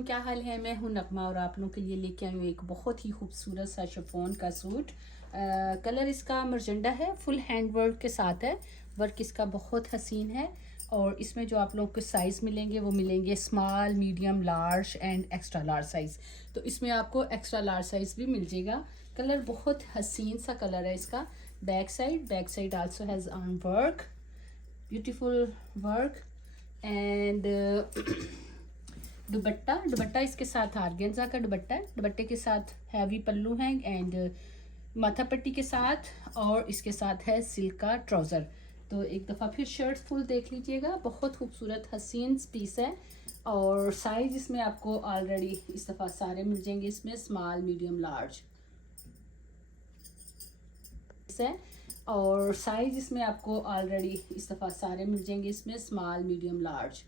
क्या हाल है। मैं हूं नगमा और आप लोगों के लिए लेके आई हूँ एक बहुत ही खूबसूरत सा शिफॉन का सूट। कलर इसका मर्जेंडा है, फुल हैंड वर्क के साथ है। वर्क इसका बहुत हसीन है और इसमें जो आप लोगों को साइज़ मिलेंगे वो मिलेंगे small, medium, large and extra large size. तो इसमें आपको एक्स्ट्रा लार्ज साइज़ भी मिल जाएगा। कलर बहुत हसीन सा कलर है इसका। Back side also has arm work, beautiful work and दुपट्टा इसके साथ आर्गेन्जा का दुपट्टा है। दुपट्टे के साथ हैवी पल्लू है एंड माथा पट्टी के साथ, और इसके साथ है सिल्क का ट्राउज़र। तो एक दफ़ा फिर शर्ट फुल देख लीजिएगा, बहुत खूबसूरत हसीन पीस है। और साइज़ इसमें आपको ऑलरेडी इस दफ़ा सारे मिल जाएंगे। इसमें स्मॉल, मीडियम, लार्ज है और साइज़ इसमें आपको ऑलरेडी इस दफ़ा सारे मिल जाएंगे। इसमें स्मॉल, मीडियम, लार्ज।